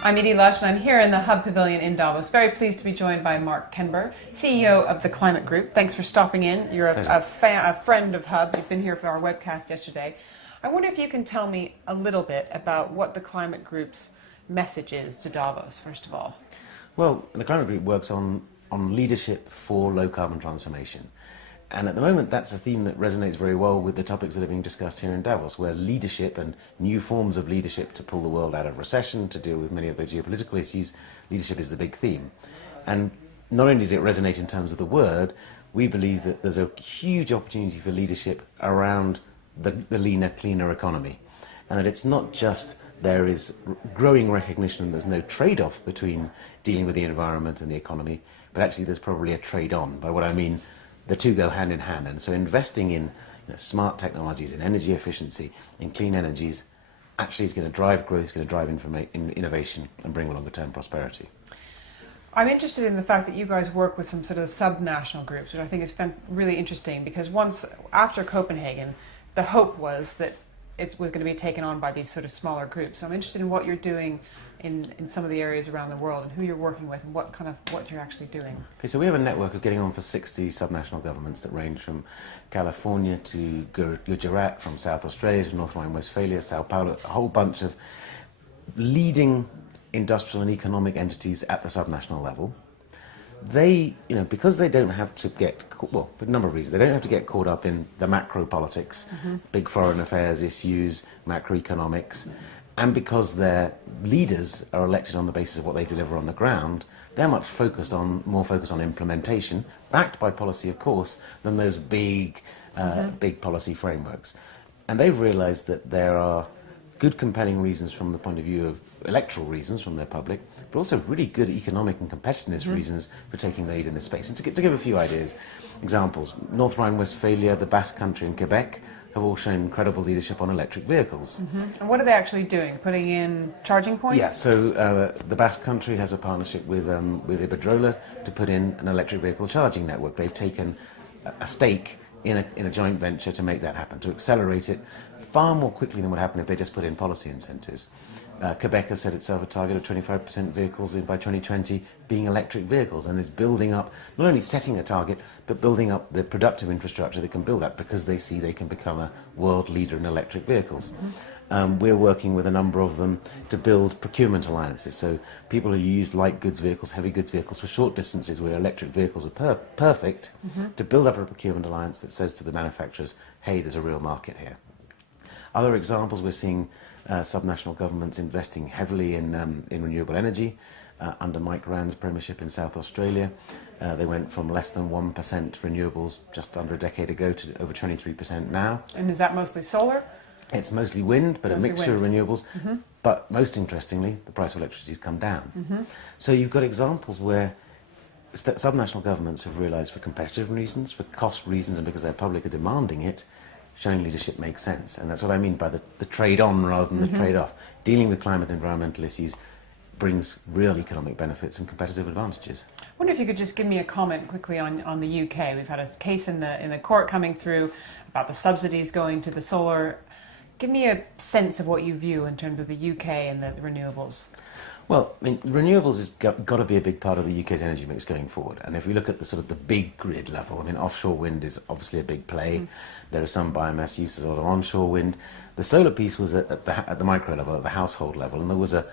I'm Edie Lush, and I'm here in the Hub Pavilion in Davos. Very pleased to be joined by Mark Kenber, CEO of the Climate Group. Thanks for stopping in. You're a friend of Hub. You've been here for our webcast yesterday. I wonder if you can tell me a little bit about what the Climate Group's message is to Davos, first of all. Well, the Climate Group works on leadership for low-carbon transformation. And at the moment, that's a theme that resonates very well with the topics that are being discussed here in Davos, where leadership and new forms of leadership to pull the world out of recession, to deal with many of the geopolitical issues, leadership is the big theme. And not only does it resonate in terms of the word, we believe that there's a huge opportunity for leadership around the leaner, cleaner economy. And that it's not just there is growing recognition and there's no trade-off between dealing with the environment and the economy, but actually there's probably a trade-on. By what I mean, the two go hand in hand, and so investing in smart technologies, in energy efficiency, in clean energies, actually is going to drive growth, is going to drive innovation and bring longer term prosperity. I'm interested in the fact that you guys work with some sort of sub-national groups, which I think is really interesting, because once, after Copenhagen, the hope was that it was going to be taken on by these sort of smaller groups. So I'm interested in what you're doing in some of the areas around the world and who you're working with and what you're actually doing. Okay, so we have a network of getting on for 60 subnational governments that range from California to Gujarat, from South Australia to North Rhine-Westphalia, Sao Paulo, a whole bunch of leading industrial and economic entities at the subnational level. They, because they don't have to get, well, for a number of reasons, they don't have to get caught up in the macro politics, big foreign affairs issues, macroeconomics, and because their leaders are elected on the basis of what they deliver on the ground, they're more focused on implementation, backed by policy, of course, than those big policy frameworks. And they've realized that there are good, compelling reasons from the point of view of electoral reasons from their public, but also really good economic and competitiveness reasons for taking the lead in this space. And to give a few examples, North Rhine-Westphalia, the Basque Country and Quebec have all shown incredible leadership on electric vehicles. And what are they actually doing? Putting in charging points? Yeah, so the Basque Country has a partnership with Iberdrola to put in an electric vehicle charging network. They've taken a stake in a joint venture to make that happen, to accelerate it far more quickly than would happen if they just put in policy incentives. Quebec has set itself a target of 25% vehicles by 2020 being electric vehicles, and is building up, not only setting a target, but building up the productive infrastructure that can build that, because they see they can become a world leader in electric vehicles. We're working with a number of them to build procurement alliances, so people who use light goods vehicles, heavy goods vehicles for short distances where electric vehicles are perfect, to build up a procurement alliance that says to the manufacturers, hey, there's a real market here. Other examples, we're seeing subnational governments investing heavily in renewable energy. Under Mike Rand's premiership in South Australia, they went from less than 1% renewables just under a decade ago to over 23% now. And is that mostly solar? It's mostly wind, but mostly a mixture of renewables. But most interestingly, the price of electricity has come down. So you've got examples where subnational governments have realised, for competitive reasons, for cost reasons, and because their public are demanding it, showing leadership makes sense. And that's what I mean by the trade-on rather than the trade-off. Dealing with climate and environmental issues brings real economic benefits and competitive advantages. I wonder if you could just give me a comment quickly on the UK. We've had a case in the court coming through about the subsidies going to the solar. Give me a sense of what you view in terms of the UK and the renewables. Well, I mean, renewables has got to be a big part of the UK's energy mix going forward. And if we look at the big grid level, I mean, offshore wind is obviously a big play. There is some biomass use, there's a lot of onshore wind. The solar piece was at the micro level, at the household level, and there was a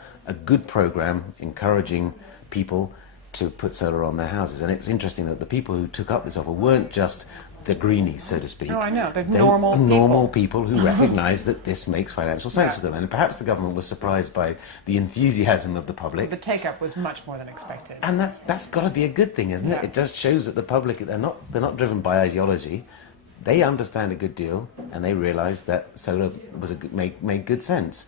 good programme encouraging people to put solar on their houses. And it's interesting that the people who took up this offer weren't just the greenies, so to speak. Oh, I know. They're normal people who recognise that this makes financial sense for them. And perhaps the government was surprised by the enthusiasm of the public. The take-up was much more than expected. And that's got to be a good thing, isn't it? It just shows that the public, they're not driven by ideology. They understand a good deal, and they realise that solar made good sense.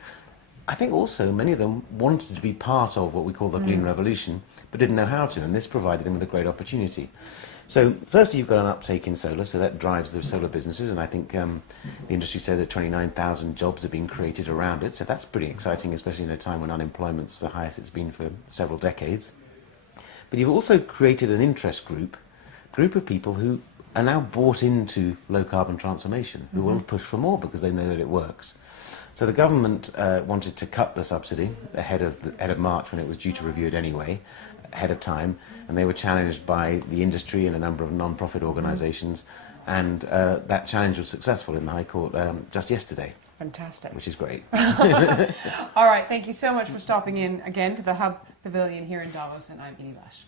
I think also many of them wanted to be part of what we call the green revolution, but didn't know how to, and this provided them with a great opportunity. So firstly, you've got an uptake in solar, so that drives the solar businesses, and I think the industry said that 29,000 jobs have been created around it, so that's pretty exciting, especially in a time when unemployment's the highest it's been for several decades. But you've also created an interest group of people who are now bought into low-carbon transformation, who will push for more because they know that it works. So the government wanted to cut the subsidy ahead of March, when it was due to review it anyway, ahead of time, and they were challenged by the industry and a number of non-profit organisations, and that challenge was successful in the High Court just yesterday. Fantastic. Which is great. All right, thank you so much for stopping in again to the Hub Pavilion here in Davos, and I'm Edie Lush.